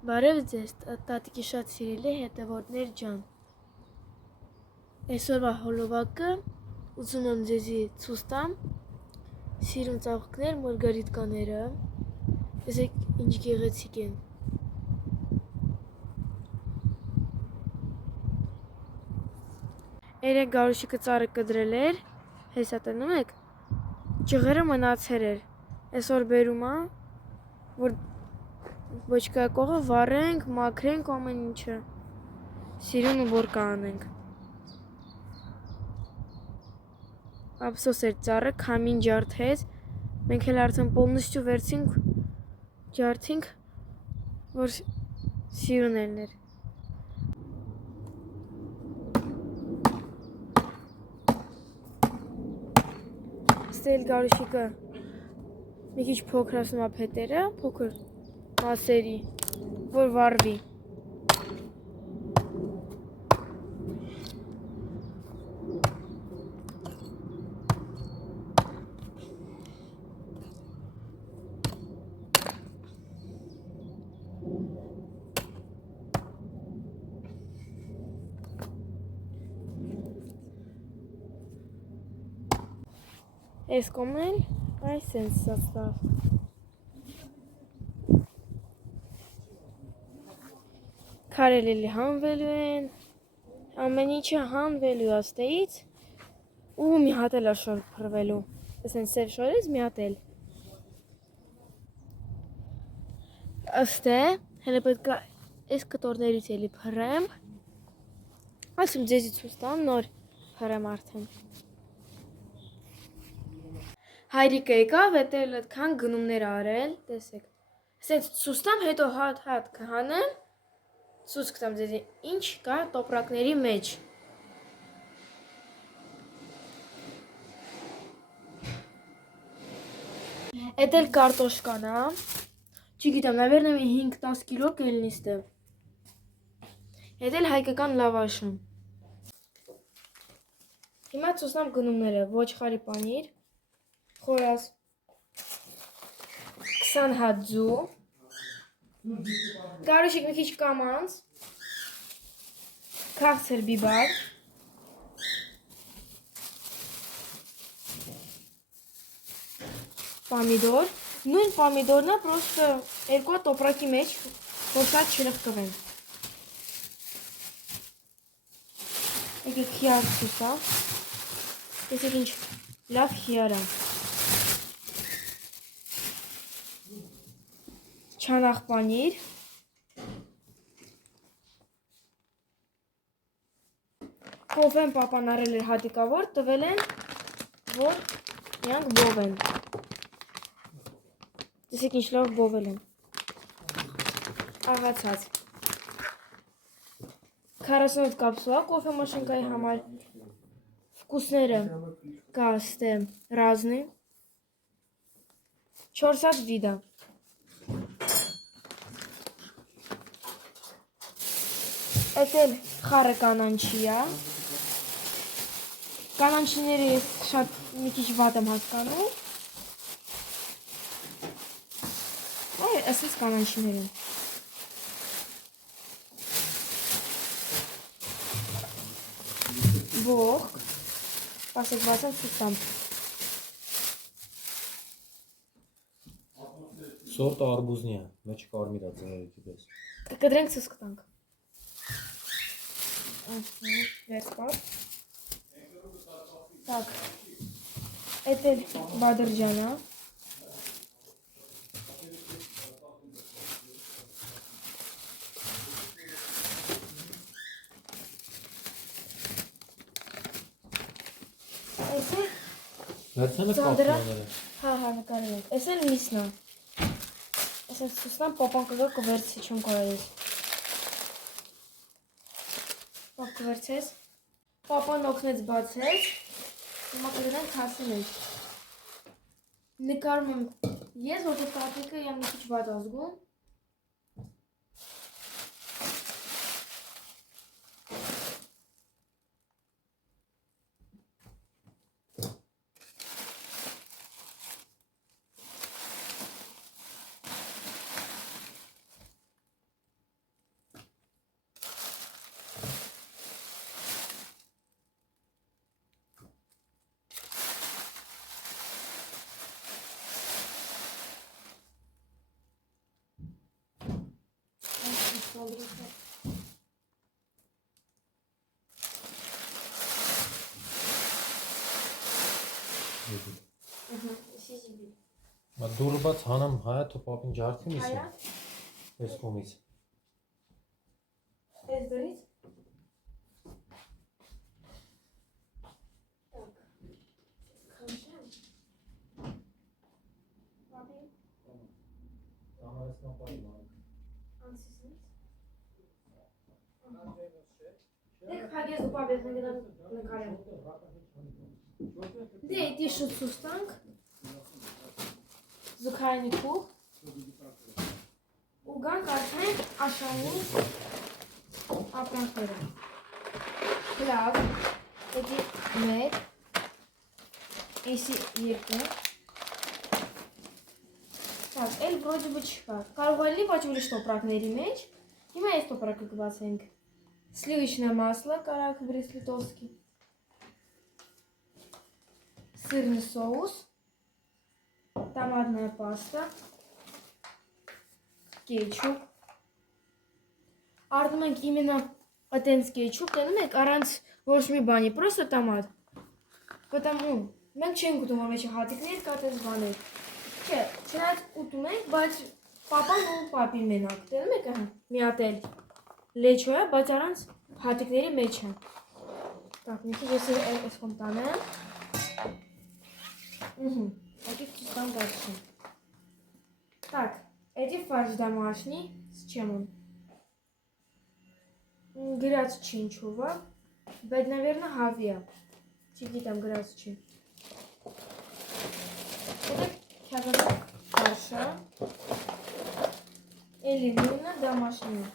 Բարև ձեզ, տատիկի շատ սիրելի հետևորդներ ջան։ Այսօրվա հոլովակը ուզում եմ ձեզի ցույց տամ սիրուն ծաղիկներ, մարգարիտկաները։ Տեսեք ինչ գեղեցիկ են։ Երեք գարուշիկը ծառը կդրել էր, հեսա տնում եք, ջղերը մնացել էր։ Այսօր բերում եմ, որ ոչկայակողը վառենք, մաքրենք ամեն ինչը, սիրուն ու որ կանենք։ Ափսոս էր ծառը քամին ջարդեց, մենք էլ արդեն полностью վերցինք, ջարդինք, որ սիրուն ելներ։ Ստել գարուշիկը մի քիչ փոքրացնում է փետերը, փոքր մասերի, որ վառվի։ Այս կոմն այս են սաստավ։ Քարելելի հանվելու են, ամեն ինչը հանվելու է ստեից ու մի հատ էլ շոր փռվելու։ Ասեն սև շորից մի հատ էլ։ Ըստ է, հələ պետք է այս կտորներից էլի փռեմ։ Ասում ձեզի ցույց տամ, նոր փռեմ արդեն։ Հայրիկը եկավ, հետել այդքան գնումներ արել, տեսեք։ Ասենց ցույց տամ, հետո հատ կհանեմ, ցույց կտամ ձեզի ինչ կա տոպրակների մեջ։ Էդ էլ կարտոշկան է, չգիտեմ, наверное 5-10 կիլո կլինի ստե։ Էդ էլ հայկական լավաշը։ Հիմա ցույց տամ գնումները, ոչխարի պանիր, խորաս 20 հատ ձու, գարուշիկ մի քիչ կամանց, քաղցր բիբար, պամիդոր, նույն պամիդորն է, պրոստը երկու հատ տոպրակի մեջ, որ շատ չլխկվեն։ Եկեք խիար ցույցա, տեսեք ինչ լավ խիար է։ Չանախ պանիր, կոֆեն պապան արել էր հատիկավոր, տվել են, որ իրանք բով են։ Տեսեք ինչ լավ բովել են։ Աղացած։ 48 կապսուլա կոֆե մաշինկայի համար։ Վկուսները կա ստե ռազնի։ 4 հատ վիդա։ Էդ էլ խառը կանանչի է։ Կանանչիները ես շատ մի քիչ վատ եմ հասկանում։ Այսպես կանանչիներ են։ Ողք, պասեք բասեմ ցույց տամ։ Սորտը արբուզնի է, մեջ կարմիր է ձներիքի պես։ Կկտրենք ցույց կտանք։ Վերցկավ։ Так, это բադրջանա։ Վերցնեմ եք կապները։ Հա, նկարել ենք։ Այս էլ միսն է։ Այսպես ցույցնամ պապան կգա կվերցի, չեմ կարող ես։ Պապ կվերցես։ Պապան օգնեց բացեց։ Հիմա կգնանք թասի մեջ։ Նկարում եմ ես, որտեղ տատիկը եմ մի քիչ վատ ազգում։ Մա դուրը բաց հանամ հայա թո պապին ջարդի միսը։ Հայա։ Այս կոմից։ Այս դրից։ Դեք փագես ու պապես նկարեմ։ Դե էտի շուտ սուստանք։ Զուքայնի քուղ։ Ու գանք արդեն աշանի ապրանքները։ Լավ, էտի մեկ, էսի երկու։ Так, էլ վրոջը չկա։ Կարող է լինի ոչ ուրիշ տոպրակների մեջ։ Հիմա այս տոպրակը կբացենք։ Сливочное масло, карак брест-литовский. Сырный соус. Томатная паста. Кетчуп. Ардում ենք именно այտենց кетчуp, տենում եք առանց ոչ մի բանի, просто տոմատ։ Потому մենք չենք ուտում որ մեջը հատիկներ կա այդպես բաներ։ Չէ, չնայած ուտում ենք, բայց պապան ու պապին մենակ։ Տենում եք ահա, մի հատ էլ լեչո է, բայց առանց հատիկների մեջ է։ Так, մի քիչ ես այս կոմ տանեմ։ Եկեք ցույց տամ դարձին։ Так, эти фарш домашний с чем он? Գրած չի ինչու՞վ, բայց наверное հավիա։ Չգիտեմ գրած չի։ Это քյաբաբը ֆարշը։ Էլի նույնը домашний։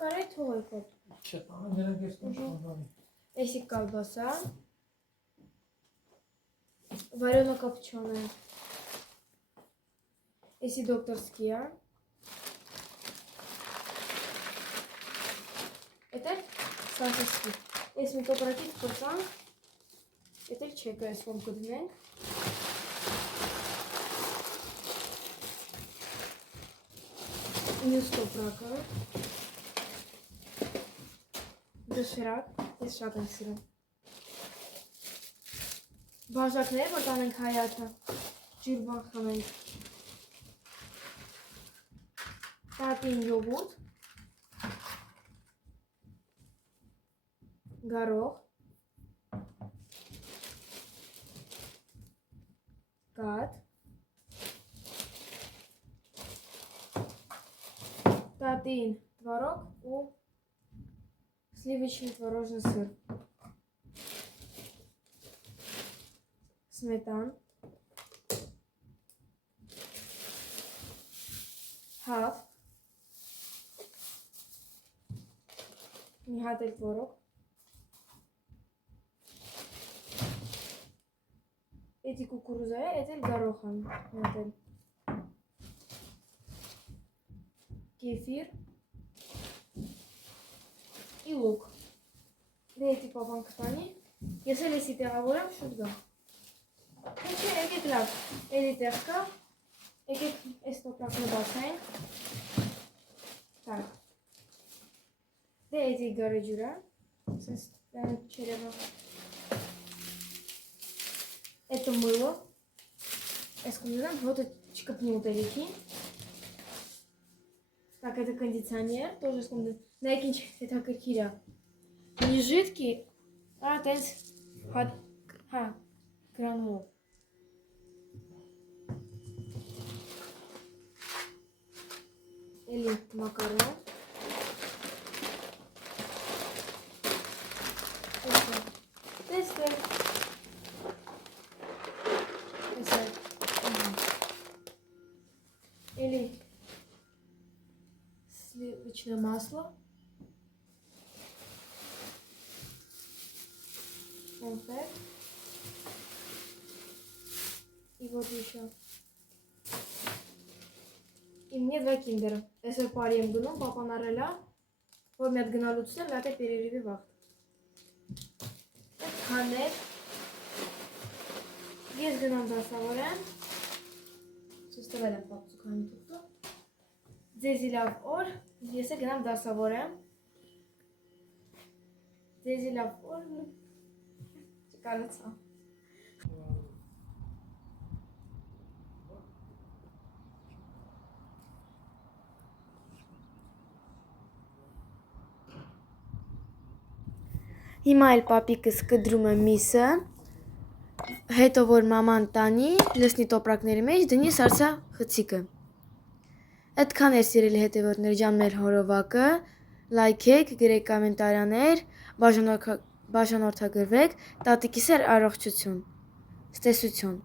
Կարай թողեք ոտ։ Չէ, նրանք ես կոչվում։ Էսի колбаса, варено-копченая. Эси докторские. Это сосиски. Если мы кооператив курсан, это чека с фомкудной. Нюсто прака. Դոշերակ, ես շատ եմ սիրում։ Բաժակներ, որ տանենք հայաթը, ջուր բան խմենք։ Տատին յոգուրտ, գարող, կաթ, տատին տվարող ու сливочный творожный сыр, сметан, հավ, մի հատ էլ տворог, эти кукуруза է, էդ էլ գարող եմ, մի հատ էլ, կեֆիր, и лук. Դեհետի պապան կտանի, ես էլ էսի տեղավորեմ շուտ գա։ Ինչի եկեք լավ, էլի տեղ կա, եկեք այս տոպրակը բացենք։ Так. Դեհետի գարեջուրա, սենց չերևա։ Это мыло. Ես կուզենամ հոտը չկպնի ուտելիքի։ Так, это кондиционер, тоже скажем, на якинч это киркира. Не жидкий, а тенс гранул. Или макарон. Тесты. Или сливочное масло. Вот так. И вот еще. И мне 2 киндера. Если парень гну, папа нарыла. Вот мне отгнали все, на это перерыве вахт. Это ханет. Есть гном да саварен. Составляем папу ханету. Ձեզի լավ օր, ես է գնամ դասավորեմ։ Ձեզի լավ օր, չկարացա։ Հիմա էլ պապիկս կդրում է միսը, հետո որ մաման տանի, լցնի տոպրակների մեջ, դնի սարսա խցիկը։ Այդքան էր սիրելի հետևորդներ ջան մեր հորովակը, լայքեք, գրեք կոմենտարիաներ, բաժանորդագրվեք, տատիկիս առողջություն, ստեսություն։